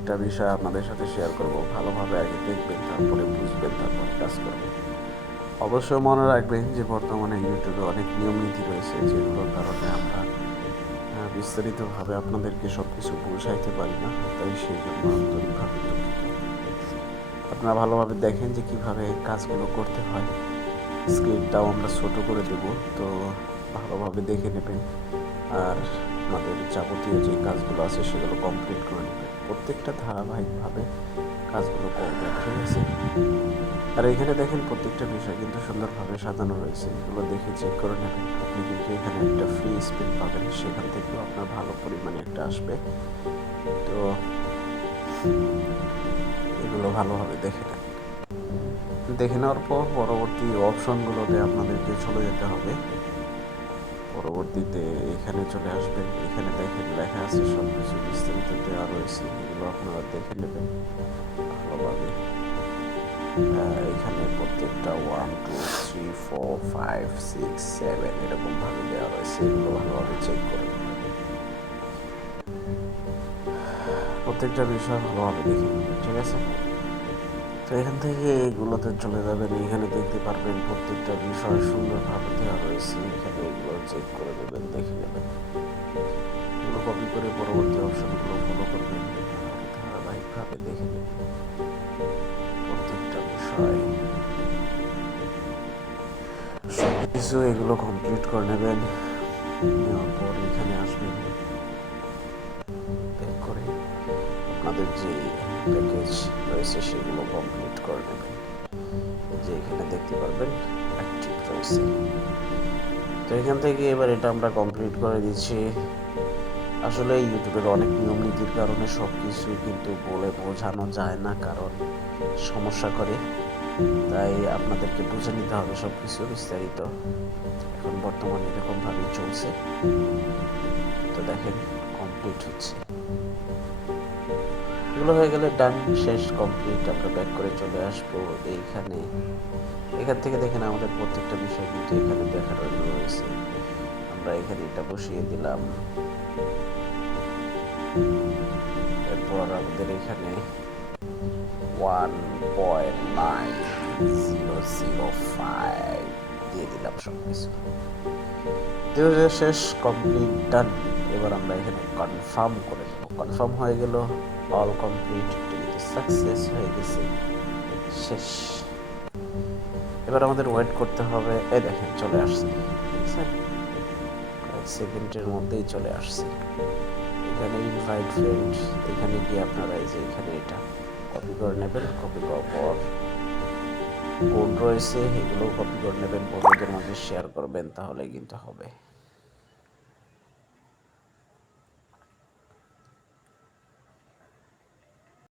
একটা বিষয় আপনাদের সাথে শেয়ার করব। ভালোভাবে আগে দেখবেন, তারপরে বুঝবেন, তারপরে কাজ করবেন। অবশ্যই মনে রাখবেন যে বর্তমানে ইউটিউবে অনেক নিয়ম নীতি রয়েছে, যেগুলোর কারণে আমরা বিস্তারিতভাবে আপনাদেরকে সব কিছু বোঝাইতে পারি না। তাই সেই জন্য আন্তরিকভাবে দুঃখিত। আপনারা ভালোভাবে দেখেন যে কিভাবে কাজগুলো করতে হয়। স্ক্রিনটাও আমরা ছোট করে দেব, তো ভালোভাবে দেখে নেবেন। আর আমাদের যাবতীয় যে কাজগুলো আছে সেগুলো কমপ্লিট করে নেবেন। প্রত্যেকটা ধারাবাহিকভাবে কাজগুলো করবেন, ঠিক আছে? আর এখানে দেখেন প্রত্যেকটা বিষয় কিন্তু সুন্দরভাবে সাজানো রয়েছে। এগুলো দেখে চেক করে নেবেন। আপনি কিন্তু এখানে একটা ফ্রি স্পিন পাবেন, সেখান থেকেও আপনার ভালো পরিমাণে একটা আসবে। তো এগুলো ভালোভাবে দেখে নেন। দেখে নেওয়ার পর পরবর্তী অপশনগুলোতে আপনাদেরকে চলে যেতে হবে। পরবর্তীতে এখানে চলে আসবেন। এখানে দেখেন লেখা আছে, সব কিছু বিস্তারিত দেওয়া রয়েছে। এগুলো আপনারা দেখে নেবেন ভালোভাবে। এখানে প্রত্যেকটা 1 2 3 4 5 6 7 এরকমভাবে দেওয়া রয়েছে। এগুলো ভালোভাবে চেক করে নেবেন। প্রত্যেকটা বিষয় ভালোভাবে দেখে নেবেন, ঠিক আছে? তো এখান থেকে এগুলোতে চলে যাবেন। এখানে দেখতে পারবেন প্রত্যেকটা বিষয় সুন্দরভাবে দেওয়া রয়েছে। এখানে এগুলো চেক করে নেবেন, দেখে নেবেন। এগুলো কপি করে পরবর্তী অপশনগুলো ফলো করবেন আর ধারাবাহিকভাবে দেখে নেবেন প্রত্যেকটা বিষয়। সব কিছু এগুলো কমপ্লিট করে নেবেন। নেওয়ার পর এখানে আসবেন, ব্যাক করে আপনাদের যে প্যাকেজ রয়েছে সেগুলো কমপ্লিট করে নেবেন। যে এখানে দেখতে পারবেন অ্যাক্টিভ রয়েছে। তো এখান থেকে এবার এটা আমরা কমপ্লিট করে দিচ্ছি। আসলে ইউটিউবের অনেক নিয়ম নীতির কারণে সব কিছু কিন্তু বলে বোঝানো যায় না, কারণ সমস্যা করে। তাই আপনাদেরকে বুঝে নিতে হবে সব কিছু বিস্তারিত। এখন বর্তমানে এরকমভাবেই চলছে। তো দেখেন কমপ্লিট হচ্ছে। এগুলো হয়ে গেলে ডান, শেষ, কমপ্লিট। আমরা ব্যাক করে চলে আসবো এইখানে। এখান থেকে দেখেন আমাদের প্রত্যেকটা বিষয় কিন্তু এখানে দেখার রয়েছে। আমরা এখানে এটা বসিয়ে দিলাম। এরপর আমাদের এখানে 1.9005 দিয়ে দিলাম সব কিছু। শেষ, কমপ্লিট, ডান। এবার আমরা এখানে কনফার্ম করে দেবো। কনফার্ম হয়ে গেল, অল কমপ্লিট, এটা কিন্তু সাকসেস হয়ে গেছে, শেষ। এবার আমাদের ওয়েট করতে হবে। এই দেখেন চলে আসছে, দেখছেন? কয়েক সেকেন্ডের মধ্যেই চলে আসছে। এখানে ইনভাইট ফ্রেন্ড, এখানে গিয়ে আপনারা এই যে এখানে এটা কপি করে নেবেন। কপি করার পর কোড রয়েছে, এগুলো কপি করে নেবেন, বন্ধুদের মধ্যে শেয়ার করবেন, তাহলে কিন্তু হবে।